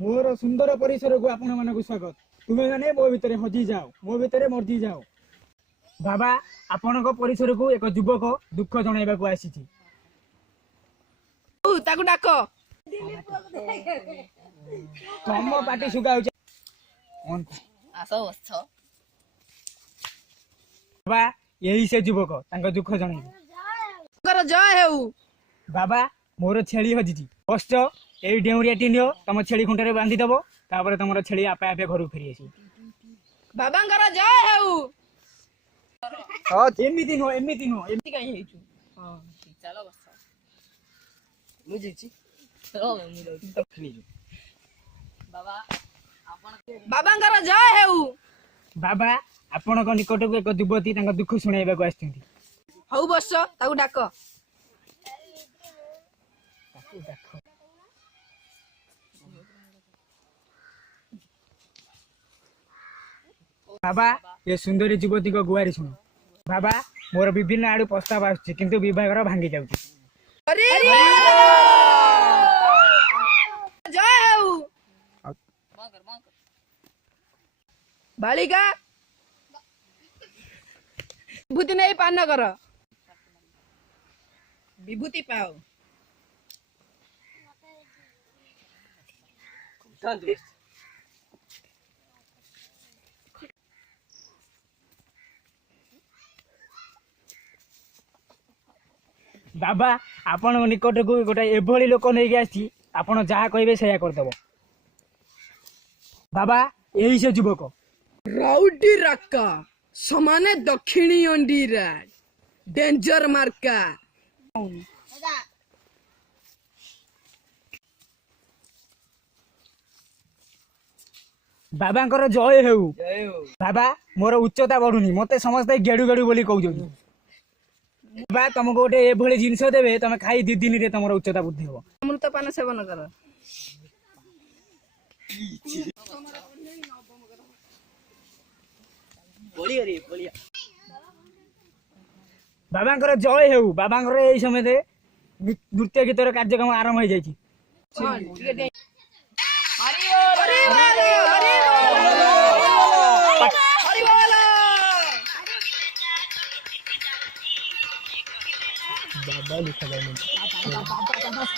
मोर सुंदर परिसर को आपण मानक स्वागत। तुम्हें मैंने मो भितर हजी जाओ, मो भितर मर्जी जाओ। बाबा आपण परिसर को एक युवक दुख जणाइबा को आसीछि। ताकू डाक तम पाटी सुगा होछ। आसो बस बाबा यही से युवक तांका दुख जणाइबे। कर जय हेउ बाबा मोर छेली हजिछि। बस एई डेउरिया टिनियो तम छेली खुंटारे बांधी दबो, तापर तमर छेली आपे आपे घर फेरी आसी। बाबांकर जय हेउ। हां एमिति नो एमती कहीं हेछु। हां चलो बस मुझे छी चलो मु जाउछी तखनी बाबा आपण बाबांकर जय हेउ। बाबा आपण को निकट को एक युवती तांका दुख सुनाइबा को आछथि। हौ बस ताकू डाक बाबा ये सुंदरी युवती को गुहारी सुनो। बाबा मोर विभिन्न आड़ू प्रस्ताव आछी किंतु विवाहर भांगी जाउछि। अरे जय हेउ। बालिका विभूति नहीं पान कर विभूति पाओ। बाबा आपण निकट को गोटे एभली लोक नहीं आसी, आपण जहाँ कहबे सेया कर दबो। बाबा यही से युवक राउडी रक्का समाने दक्षिणी अंडीरा डेंजर मार्का। बाबांकर जय हेउ। बाबा मोर उच्चता बढ़ुनी, मते समस्त गेडू गेडू बोली कहउछन। बाबा तुमको गोटे एभली जिनस देबे तमे खाई 2 दिन रे तमरो उच्चता बुद्धि हो। अमृतपान सेवन कर। बाबांकर जय हेउ। बाबांकर एई समय दे नृत्य गीतर कार्यक्रम आरंभ हो जाइछि। बाबा लिखा जाए बस